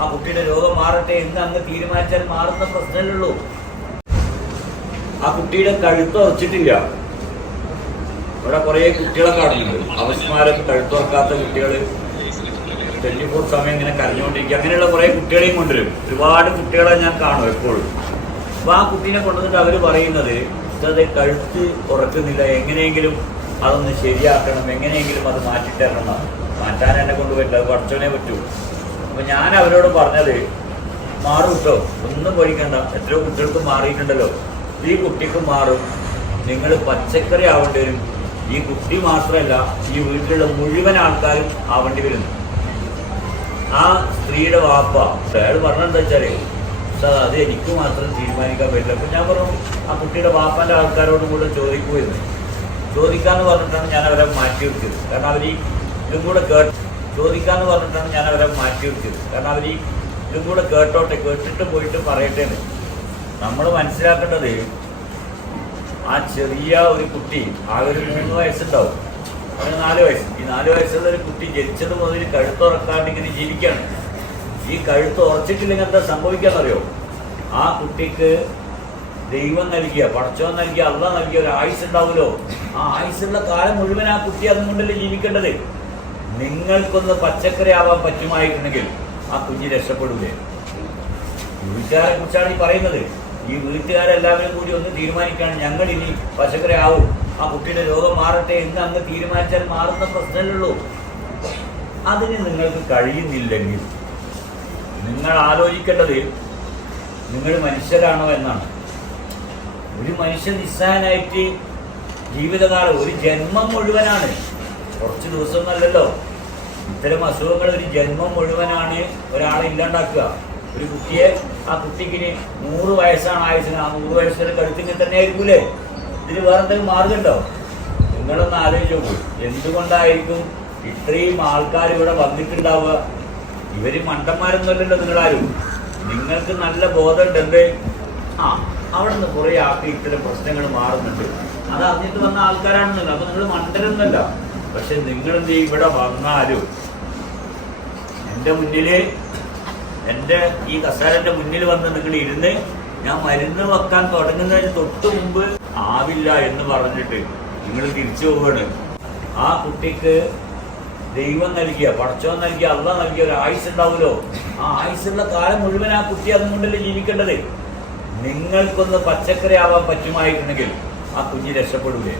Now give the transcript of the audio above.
ആ കുട്ടിയുടെ രോഗം മാറട്ടെ എന്ന് അങ്ങ് തീരുമാനിച്ചാൽ മാറുന്ന പ്രശ്നമല്ലുള്ളൂ. ആ കുട്ടിയുടെ കഴുത്ത് ഉറച്ചിട്ടില്ല. ഇവിടെ കുറേ കുട്ടികളെ കാണുന്നുണ്ട്. അവസ്മാരം കഴുത്തുറക്കാത്ത കുട്ടികൾ ട്വന്റി ഫോർ സമയം ഇങ്ങനെ കരഞ്ഞുകൊണ്ടിരിക്കുക. അങ്ങനെയുള്ള കുറേ കുട്ടികളെയും കൊണ്ടുവരും. ഒരുപാട് കുട്ടികളെ ഞാൻ കാണും എപ്പോഴും. അപ്പൊ ആ കുട്ടീനെ കൊണ്ടുവന്നിട്ട് അവർ പറയുന്നത് അത് കഴുത്ത് ഉറക്കുന്നില്ല. എങ്ങനെയെങ്കിലും അതൊന്ന് ശരിയാക്കണം. എങ്ങനെയെങ്കിലും അത് മാറ്റിത്തരണം മാറ്റാൻ എന്നെ കൊണ്ട് പറ്റില്ല അത് പഠിച്ചോനെ പറ്റൂ. അപ്പൊ ഞാൻ അവരോട് പറഞ്ഞത് മാറും കേട്ടോ ഒന്നും പൊഴിക്കണ്ട എത്രയോ കുട്ടികൾക്ക് മാറിയിട്ടുണ്ടല്ലോ. ഈ കുട്ടിക്ക് മാറും. നിങ്ങൾ പച്ചക്കറി ആവേണ്ടി വരും. ഈ കുട്ടി മാത്രമല്ല ഈ വീട്ടിലുള്ള മുഴുവൻ ആൾക്കാരും ആവേണ്ടി വരുന്നു ആ സ്ത്രീയുടെ വാപ്പ അയാൾ പറഞ്ഞെന്താ വെച്ചാൽ സാർ അത് എനിക്ക് മാത്രം തീരുമാനിക്കാൻ പറ്റില്ല. അപ്പൊ ഞാൻ പറഞ്ഞു ആ കുട്ടിയുടെ വാപ്പാന്റെ ആൾക്കാരോട് കൂടെ ചോദിക്കുമായിരുന്നു ചോദിക്കാന്ന് പറഞ്ഞിട്ടാണ് ഞാൻ അവരെ മാറ്റി വെച്ചത് കാരണം അവർ ഇതും കൂടെ കേട്ട് ചോദിക്കാന്ന് പറഞ്ഞിട്ടാണ് ഞാൻ അവരെ മാറ്റി വെച്ചത്. കാരണം അവർ ഈ ഇതും കൂടെ കേട്ടോട്ടെ കേട്ടിട്ട് പോയിട്ട് പറയട്ടെ നമ്മൾ മനസ്സിലാക്കേണ്ടത് ആ ചെറിയ ഒരു കുട്ടി ആ ഒരു മൂന്ന് വയസ്സുണ്ടാവും. അവന് നാല് വയസ്സ്. ഈ നാല് വയസ്സുള്ള ഒരു കുട്ടി ജനിച്ചത് മുതൽ കഴുത്തുറക്കാണ്ട് ഇങ്ങനെ ജീവിക്കാണ്. ഈ കഴുത്ത് ഉറച്ചിട്ടില്ലെങ്കിൽ എന്താ സംഭവിക്കാന്നറിയോ? ആ കുട്ടിക്ക് ദൈവം നൽകിയ പടച്ചോൻ നൽകിയ അള്ള നൽകിയ ഒരു ആയുസ് ഉണ്ടാവുമല്ലോ ആ ആയുസുള്ള കാലം മുഴുവൻ ആ കുട്ടി അതുകൊണ്ടല്ലേ ജീവിക്കേണ്ടത്? നിങ്ങൾക്കൊന്ന് പച്ചക്കറി ആവാൻ പറ്റുമായിട്ടുണ്ടെങ്കിൽ ആ കുഞ്ഞ് രക്ഷപ്പെടൂലേ? വീട്ടുകാരെ കുറിച്ചാണ് ഈ പറയുന്നത്. ഈ വീട്ടുകാരെല്ലാവരും കൂടി ഒന്ന് തീരുമാനിക്കുകയാണ് ഞങ്ങൾ ഇനി പച്ചക്കറി ആവും ആ കുട്ടിയുടെ രോഗം മാറട്ടെ എന്ന് അങ്ങ് തീരുമാനിച്ചാൽ മാറുന്ന പ്രശ്നമല്ലുള്ളൂ അതിന് നിങ്ങൾക്ക് കഴിയുന്നില്ലെങ്കിൽ നിങ്ങൾ ആലോചിക്കേണ്ടത് നിങ്ങൾ മനുഷ്യരാണോ എന്നാണ്. ഒരു മനുഷ്യൻ നിസ്സാനായിട്ട് ജീവിതകാലം ഒരു ജന്മം മുഴുവനാണ്. കുറച്ച് ദിവസമൊന്നല്ലല്ലോ ഇത്തരം അസുഖങ്ങൾ ഒരു ജന്മം മുഴുവനാണ് ഒരാളെ ഇല്ലാണ്ടാക്കുക. ഒരു കുട്ടിയെ ആ കുട്ടിക്ക് നൂറ് വയസ്സാണ് ആയുസിന് ആ നൂറ് വയസ്സിന് കഴുത്തിങ്ങനെ തന്നെ ആയിരിക്കൂലേ? ഇതിന് വേറെ എന്തെങ്കിലും മാർഗമുണ്ടോ? നിങ്ങളൊന്ന് ആലോചിച്ച് നോക്കൂ. എന്തുകൊണ്ടായിരിക്കും ഇത്രയും ആൾക്കാർ ഇവിടെ വന്നിട്ടുണ്ടാവുക? ഇവർ മണ്ടന്മാരൊന്നുമല്ലല്ലോ നിങ്ങളാരും. നിങ്ങൾക്ക് നല്ല ബോധമുണ്ടെന്തേ ആ അവിടെ നിന്ന് കുറെ ആൾക്ക് ഇത്തരം പ്രശ്നങ്ങൾ മാറുന്നുണ്ട്. അത് അറിഞ്ഞിട്ട് വന്ന ആൾക്കാരാണെന്നല്ലോ. അപ്പൊ നിങ്ങൾ മണ്ടരൊന്നല്ല പക്ഷെ ചെയ്യും? ഇവിടെ വന്നാലും എന്റെ മുന്നിൽ എന്റെ ഈ കസാരന്റെ മുന്നിൽ വന്ന് നിങ്ങൾ ഇരുന്ന് ഞാൻ മരുന്ന് വെക്കാൻ തുടങ്ങുന്നതിന് തൊട്ട് മുമ്പ് ആവില്ല എന്ന് പറഞ്ഞിട്ട് നിങ്ങൾ തിരിച്ചു പോവാണ് ആ കുട്ടിക്ക് ദൈവം നൽകിയ പടച്ചോൻ നൽകിയ അള്ള നൽകിയ ഒരു ആയുസ് ഉണ്ടാവുമല്ലോ. ആ ആയുസുള്ള കാലം മുഴുവൻ ആ കുട്ടി അതുകൊണ്ടല്ലേ ജീവിക്കേണ്ടത്? നിങ്ങൾക്കൊന്ന് പച്ചക്കറി ആവാൻ പറ്റുമായിട്ടുണ്ടെങ്കിൽ ആ കുഞ്ഞ് രക്ഷപ്പെടൂലേ